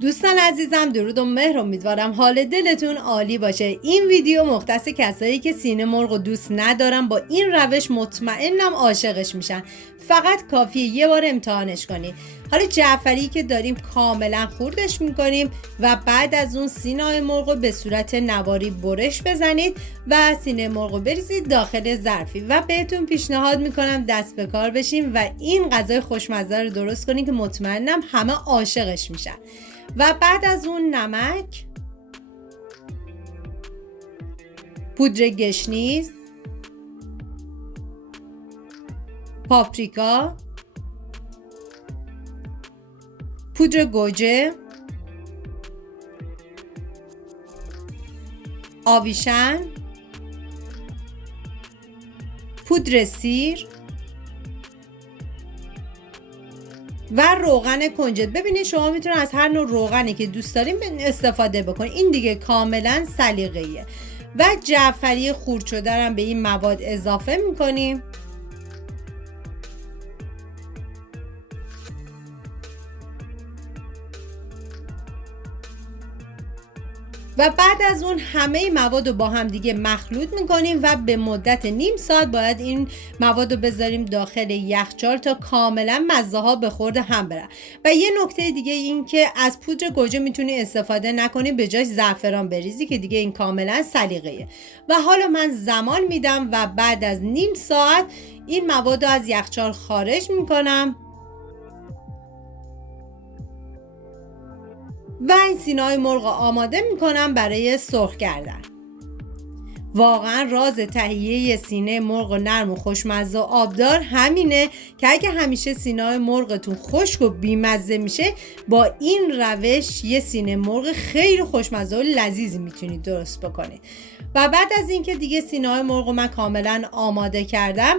دوستان عزیزم، درود و مهر. امیدوارم حال دلتون عالی باشه. این ویدیو مختص کسایی که سینه مرغ دوست ندارن با این روش مطمئنم عاشقش میشن. فقط کافیه یه بار امتحانش کنید. حالا جعفری که داریم کاملا خردش میکنیم و بعد از اون سینه مرغ به صورت نواری برش بزنید و سینه مرغ بریزید داخل ظرفی و بهتون پیشنهاد میکنم دست به کار بشیم و این غذای خوشمزه رو درست کنید که مطمئنم همه عاشقش میشن. و بعد از اون نمک، پودر گشنیز، پاپریکا، پودر گوجه، آویشن، پودر سیر و روغن کنجد. ببینید شما میتونید از هر نوع روغنی که دوست دارین استفاده بکنید. این دیگه کاملا سلیقه‌ایه. و جعفری خرد شده رو به این مواد اضافه میکنیم. و بعد از اون همه مواد رو با هم دیگه مخلوط میکنیم و به مدت نیم ساعت باید این مواد رو بذاریم داخل یخچال تا کاملا مزه ها به خورد هم برن. و یه نکته دیگه این که از پودر گوجه میتونی استفاده نکنی، به جاش زعفران بریزی که دیگه این کاملا سلیقه‌ایه. و حالا من زمان میدم و بعد از نیم ساعت این مواد رو از یخچال خارج میکنم و این سینه‌های مرغ آماده میکنم برای سرخ کردن. واقعا راز تهیه سینه مرغ نرم و خوشمزه و آبدار همینه که اگه همیشه سینه‌های مرغتون خشک و بیمزه میشه، با این روش یه سینه مرغ خیلی خوشمزه و لذیذی میتونید درست بکنید. و بعد از اینکه دیگه سینه‌های مرغ من کاملا آماده کردم،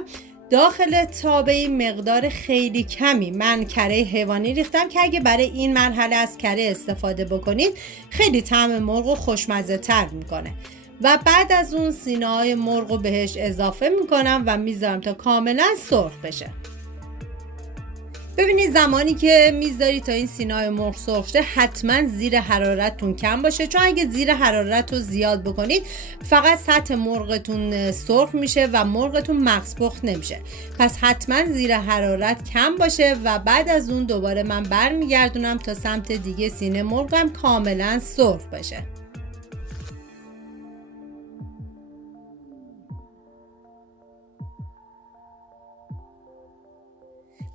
داخل تابه مقدار خیلی کمی من کره حیوانی ریختم که اگه برای این مرحله از کره استفاده بکنید خیلی طعم مرغ رو خوشمزه تر میکنه. و بعد از اون سینه‌های مرغ رو بهش اضافه میکنم و میذارم تا کاملا سرخ بشه. ببینید زمانی که میذاری تا این سینه‌های مرغ سرخ شه حتما زیر حرارتتون کم باشه، چون اگه زیر حرارت رو زیاد بکنید فقط سطح مرغتون سرخ میشه و مرغتون مغز پخت نمیشه. پس حتما زیر حرارت کم باشه و بعد از اون دوباره من برمیگردونم تا سمت دیگه سینه مرغم کاملا سرخ بشه.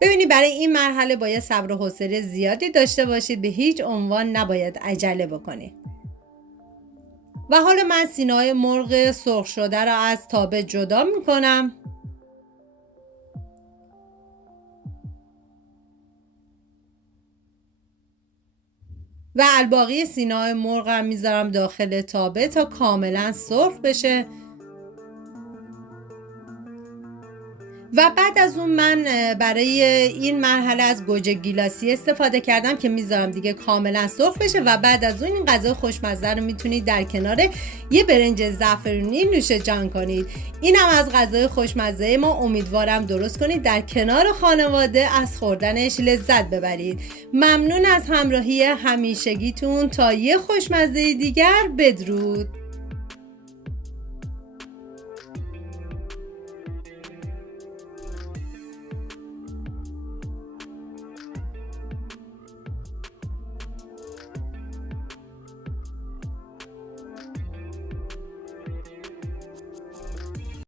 ببینید برای این مرحله باید صبر و حوصله زیادی داشته باشید، به هیچ عنوان نباید عجله بکنید. و حالا من سینه‌های مرغ سرخ شده را از تابه جدا میکنم و الباقی سینه‌های مرغ را میذارم داخل تابه تا کاملا سرخ بشه. و بعد از اون من برای این مرحله از گوجه گیلاسی استفاده کردم که میذارم دیگه کاملا سرخ بشه. و بعد از اون این غذا خوشمزه رو میتونید در کنار یه برنج زعفرونی نوش جان کنید. اینم از غذای خوشمزه ما. امیدوارم درست کنید، در کنار خانواده از خوردنش لذت ببرید. ممنون از همراهی همیشگیتون. تا یه خوشمزه دیگر، بدرود.